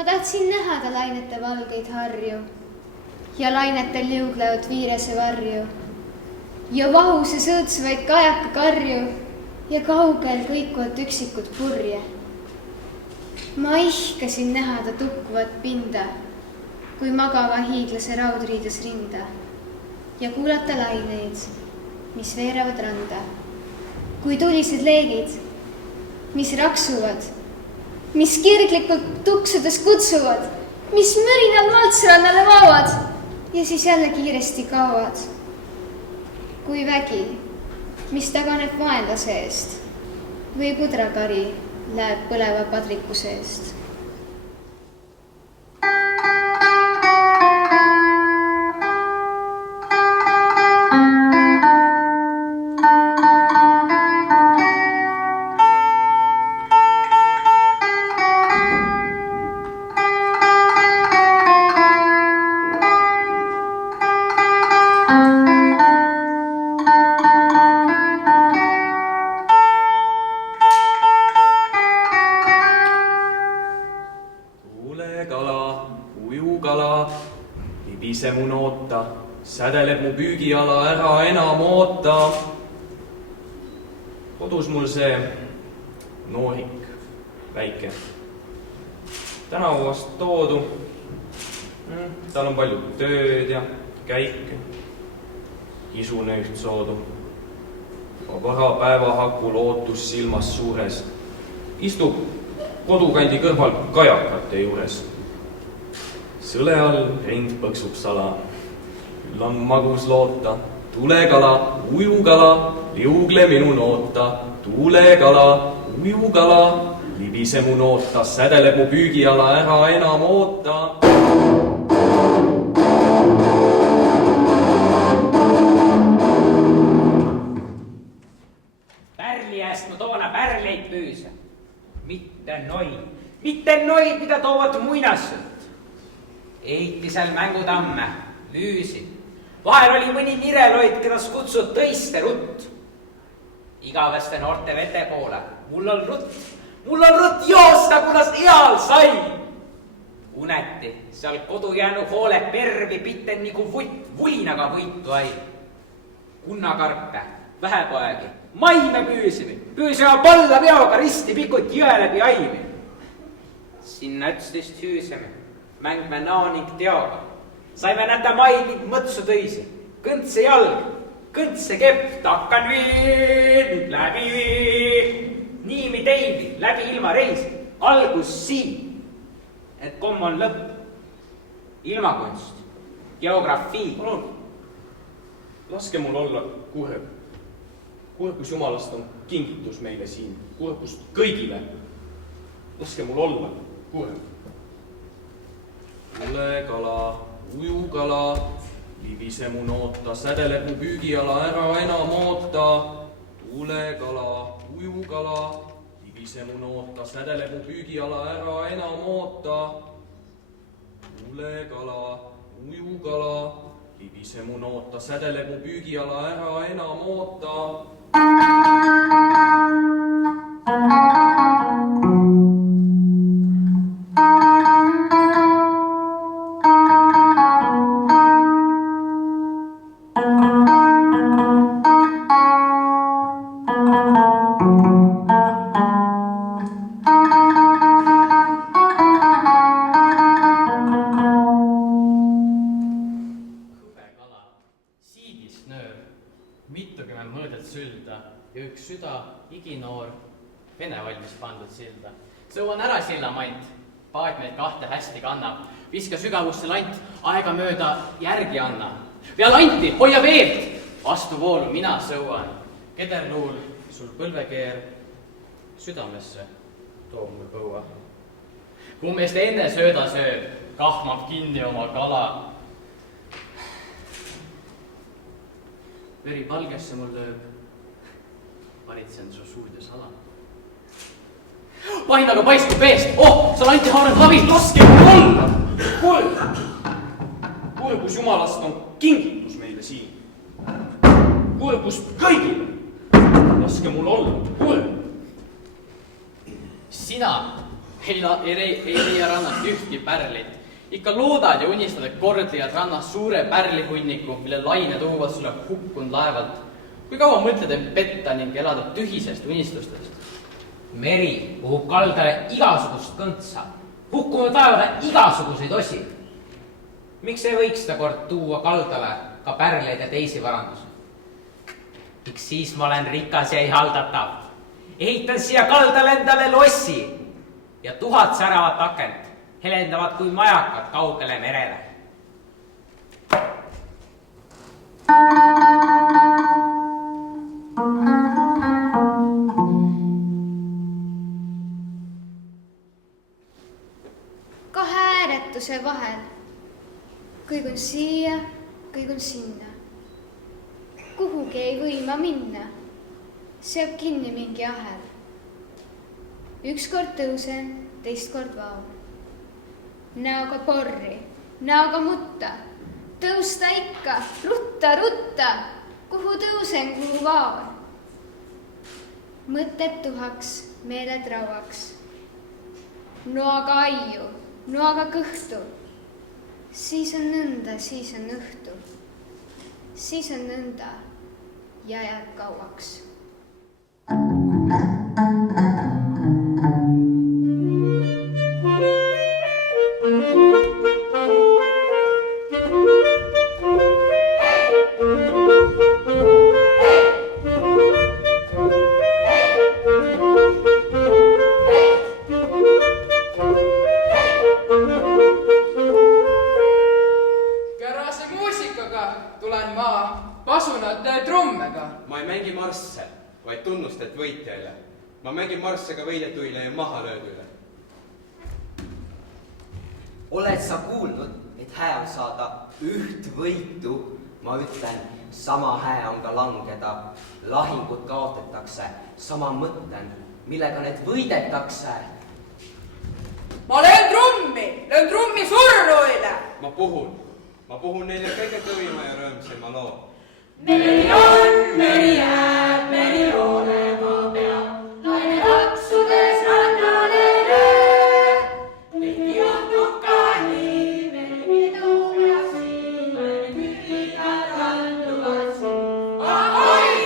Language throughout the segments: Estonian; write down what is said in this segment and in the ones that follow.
Ma tahtsin nähada lainete valgeid harju ja lainetel liuglevad viirese varju ja vahuse sõõtsuvaid kajaka karju ja kaugel kõikuvat üksikut purje. Ma ihkasin nähada tukkuvat pinda, kui magava hiiglase raudriides rinda ja kuulata laineid, mis veeravad randa, kui tulised leegid, mis raksuvad, mis kirglikult tuksudes kutsuvad, mis mürinal maltsrannale vaavad ja siis jälle kiiresti kaovad. Kui vägi, mis taganeb vaenlase eest või pudrakari läheb põleva padriku seest. Libise mu noota, sädeleb mu püügiala, ära enam oota. Kodus mul see noorik, väike, tänavast toodu. Tal on palju tööd ja käike, isune üht soodu. Vara päevahaku lootus silmas suures, istub kodukandi kõrval kajakate juures. Sõle all rind põksub sala, küll on magus loota. Tuulekala, ujukala, liugle minu noota. Tuulekala, ujukala, libise mu noota, sädeleb mu püügiala, ära enam oota. Pärli eest ma toona pärleid püüse. Mitte noid, mida toovad muinassut. Eiti seal mängutamme, lüüsi. Vahel oli mõni nireloid, kedas kutsud tõiste rutt. Igaveste noorte vete poole, mul on rutt joosta, kunas eal sai. Uneti, seal kodu jäänu hoole pervi pitten nagu vulinaga võitu ai. Kunnakarpe, vähepoegi, maime püüsime palla peoga risti pikut jõe läbi aimi. Sinna ütstist hüüsime. Mängme nao ning teoga. Saime näta maid ning mõtsu tõisi. Kõntse jalg, kõntse kepp, takkan viin, läbi viin. Niimi teini, läbi ilma reisi. Algus siin, et komm on lõpp. Ilmakunst, geografii. Palun, laske mul olla kurb. Kurbus Jumalast on kingitus meile siin. Kurbust kõigile. Laske mul olla kurb. Tuulekala, ujukala, libise mu noota, sädeleb mu püügiala, ära enam oota. Tuulekala, ujukala, libise mu noota, sädeleb mu püügiala, ära enam oota. Tuulekala, ujukala, libise mu noota, sädeleb mu püügiala, ära enam oota. mitukümmend mõõdet sülda ja üks süda, iginoor, vene valmis pandud silda. Sõuan ära silla mant, paat meid kahte hästi kannab, viska sügavusse lant, aegamööda järgi anna. Pea lanti, hoia veelt, vastu voolu mina sõuan. Kederluul sul põlvekeer südamesse toob mul põua. Kummest enne sööda sööb, kahmab kinni oma kala. Veri palgesse mul lööb, valitsen su suud ja sala. Painaga paiskub eest, sa lanti haarad lavi, laske mul olla! Kurbus Jumalast on kingitus meile siin. Kurbus kõigile, laske mul olla, Sina ei leia rannast ühtki pärlit. Ikka loodad ja unistad, et kord leiad rannas suure pärlihunniku, mille laine tuuvad sulle hukkund laevalt. Kui kaua mõtled end petta ning elada tühisest unistustest? Meri puhub kaldale igasugust kõntsa, hukkunud laevale igasuguseid osi. Miks ei võiks ta kord tuua kaldale ka pärleid ja teisi varandusi? Miks siis ma olen rikas ja ei haldatav? Ehitan siia kaldale endale lossi ja 1000 säravat akent helendavad kui majakad kaugele merele. Kahe ääretuse vahel kõigun siia, kõigun sinna. Kuhugi ei võima minna, seab kinni mingi ahel. Ükskord tõusen, teist kord vaon. Näoga porri, näoga mutta, tõusta ikka, rutta, kuhu tõusen, kuhu vaon. Mõtted tuhaks, meeled rauaks. Noaga aiu, noaga kõhtu. Siis on nõnda, siis on õhtu. Siis on nõnda ja jääb kauaks. Ma mängin marssega võidetuile ja maha löödüle. Oled sa kuulnud, et hää on saada üht võitu? Ma ütlen, sama hää on ka langeda. Lahingud kaotetakse, sama mõtlen, millega need võidetakse. Ma löön trummi surnuile. Ma puhun neile kõige kõvima ja rõõmsima loo. Meri on, meri jääb, meri olema peab. Laine taksudes rannale lööb. Tihti juhtub ka nii, meri tuulevad siin, mõlemad külgad randuvad siin. Ahoi!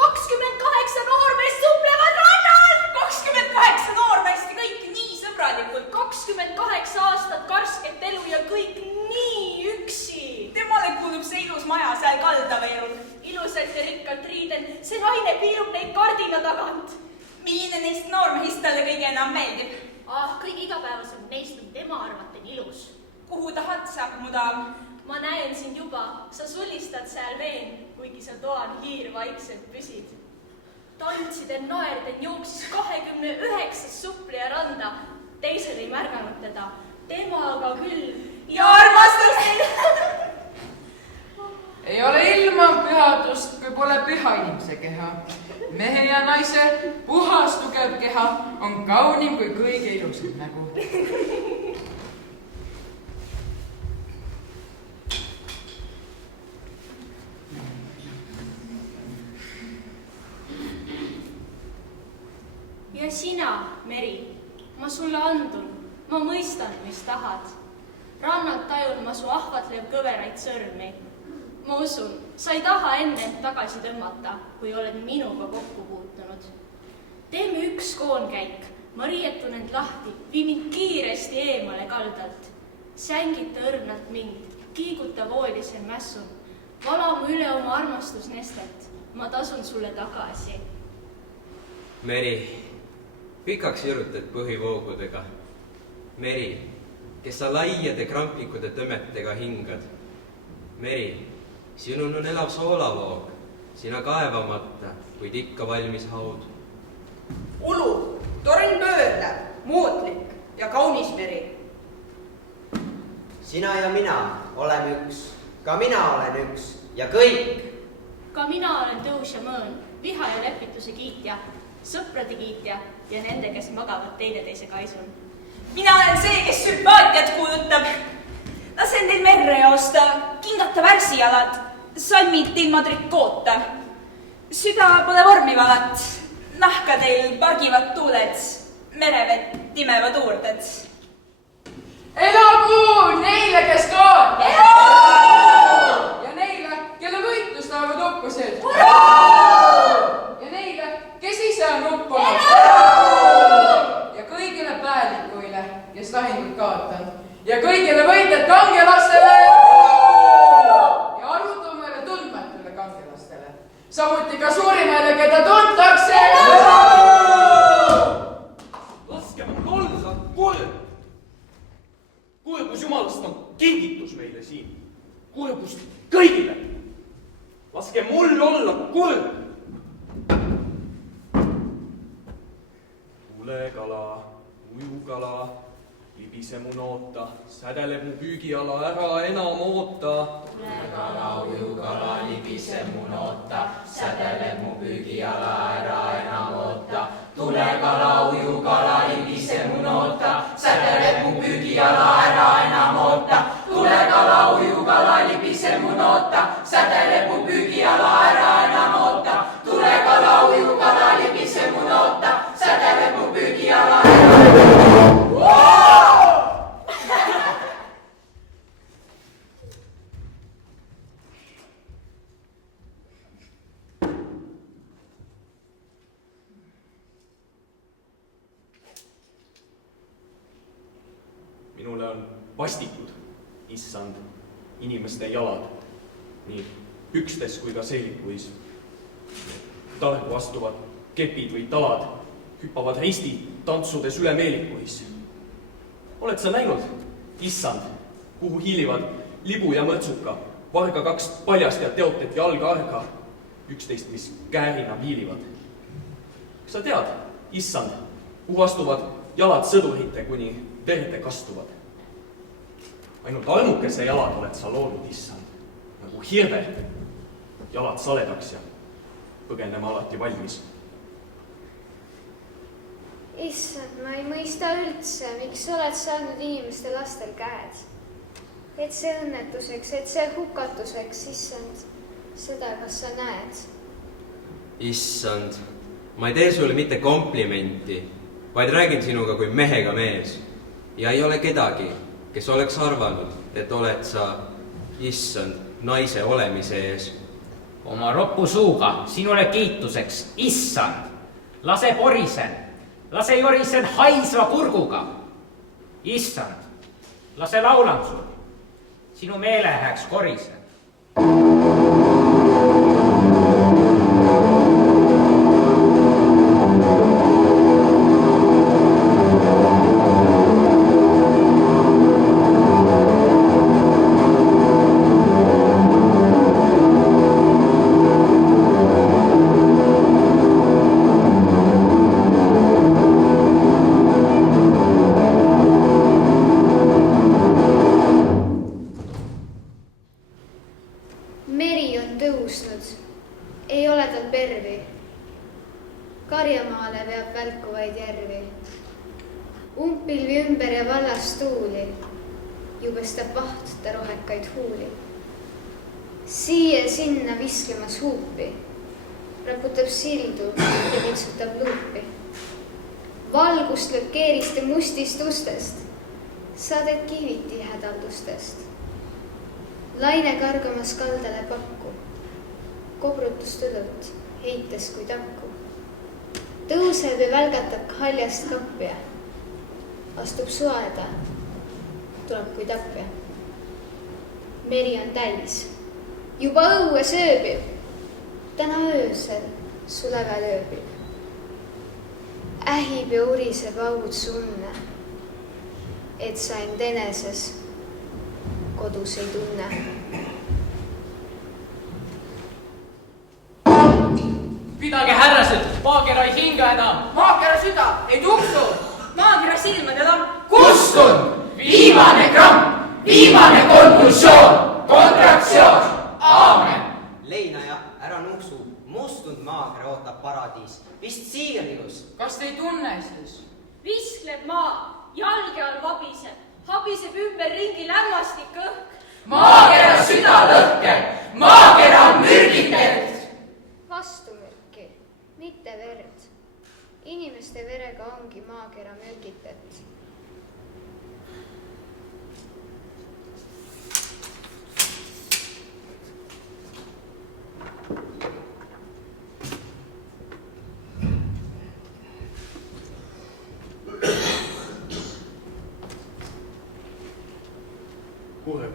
28 noormeest suplevad rannal! 28 noormeest ja kõik nii sõbralikult. 28 aastat karsket elu ja kõik nii üksi. Temale kuulub see ilus maja seal kaldaveerul. Ilusalt ja rikkalt riiden, see naine piirub neid kardina tagant. Milline neist noormehist talle kõige enam meeldib? Kõige igapäevasem neist on tema arvaten ilus. Kuhu tahad sa, mu daam? Ma näen sind juba, sa sulistad seal veen, kuigi sa toan hiirvaikselt püsid. Tantsiden naerden jooksis 29 supleja randa. Teised ei märganud teda, tema aga küll. Ja armastus! Ei ole ilma pühadust, kui pole püha inimese keha. Mehe ja naise puhas tugev keha on kaunim kui kõige ilusam nägu. Ja sina, Meri, ma sulle andun, ma mõistan, mis tahad. Rannalt tajun ma su ahvatlev kõveraid sõrmi. Ma usun, sa ei taha enne tagasi tõmmata, kui oled minuga kokku puutunud. Teeme üks koonkäik, ma riietun end lahti, vii mind kiiresti eemale kaldalt. sängita õrnalt mind, kiiguta voolisel mässul, vala mu üle oma armastusnestet, ma tasun sulle tagasi. Meri, pikaks jõrutad põhivoogudega. Meri, kes sa laiade krampikude tõmetega hingad. Meri, sinun on elav soolavoog, sina kaevamata, kuid ikka valmis haud. Ulu, torn pöörlev, moodlik ja kaunis meri. Sina ja mina oleme üks, ka mina olen üks ja kõik. Ka mina olen tõus ja mõõn, viha ja lepituse kiitja, sõprade kiitja ja nende, kes magavad teineteise kaisul. Mina olen see, kes sümpaatiat kuulutab. Lasen teil merre joosta, kingata värsijalad, salmid ilma trikoota. Süda pole vormivalat, nahka teil pargivad tuuled, merevett timevad uurded. Elagu neile, kes kaotab! Ja neile, kelle võitlus lähevad uppused! Ja neile, kes ise on uppunud! Ja kõigile päälikuile, kes lahingut kaotanud! Ja kõigile võitjad kangelastele! Ja arutumele tundmatule kangelastele! Samuti ka suurimale, keda tuntakse! Laske mul olla, kolm! Kurbus Jumalast on kingitus meile siin. Kurbust kõigile. Laske mul olla kurb. Tulekala, ujukala, libise mu noota, sädeleb mu püügiala, ära enam oota. Tulekala, ujukala, libise mu noota, sädeleb mu püügiala, ära enam oota. Tulekala, ujukala, libise mu noota, sädeleb mu püügiala, ära enam oota. Tulekala, ujukala, libise mu noota, sädeleb mu püügiala, ära enam oota. Tulekala, ujukala, libise mu noota, sädeleb mu püügiala, ära enam oota. Minule on vastikud, issand, inimeste jalad, nii pükstes kui ka seelikuis. Talgu astuvad kepid või talad, hüppavad ristid tantsudes üle meelikuis. Oled sa näinud, issand, kuhu hiilivad libu ja mõrtsuka, varga kaks paljast ja teotet jalga arga, üksteist, mis käärina viilivad. Kas sa tead, issand, kuhu astuvad jalad sõdurite, kuni verde kastuvad? Ainult armukese jalad oled sa loonud, issand, nagu hirve, jalad saledaks ja põgenema alati valmis. Issand, ma ei mõista üldse, miks oled saanud inimeste lastel käed. Et see õnnetuseks, et see hukatuseks, issand, seda kas sa näed? Issand, ma ei tee sulle mitte komplimenti, vaid räägin sinuga kui mehega mees. Ja ei ole kedagi, kes oleks arvanud, et oled sa, issand, naise olemise ees. Oma roppu suuga sinule kiituseks, issand, lase porisen, lase jorisen haisva kurguga. Issand, lase laulan sul, sinu meelehääks korisen. Karjamaale veab välkuvaid järvi. Umpilvi ümber ja vallas tuuli, jubestab vaht ta rohekaid huuli. Siia sinna visklemas huupi, raputab sildu ja vitsutab luupi. Valgust lööb keeriste mustist ustest, saadet kiviti hädaldustest. Laine kargamas kaldale pakku, kobrutust õlut, heites kui takku. Tõuseb ja välgatab haljast kappia, astub sueda, tuleb kui tapja. Meri on täis, juba õue sööbib, täna öösel su lävel ööbib. Ähib ja uriseb aud sunne, et sa end eneses kodus ei tunne. Pidage härrased, maakera ei hinga enam. maakera süda ei tuksu. maakera silmade lamp. kustun, viimane kramm, viimane konvulsioon, kontraktsioon, aamen. Leinaja, ära nuksu, mustund maakera ootab paradiis, vist siirjus. kas te ei tunne siis? viskleb maa, jalge all habiseb ümberringi lämmastik õhk. maakera süda lõhkeb, maakera on mürgitelt. Vastumürki, mitte verd. Inimeste verega ongi maakera mürgitet. Kuule.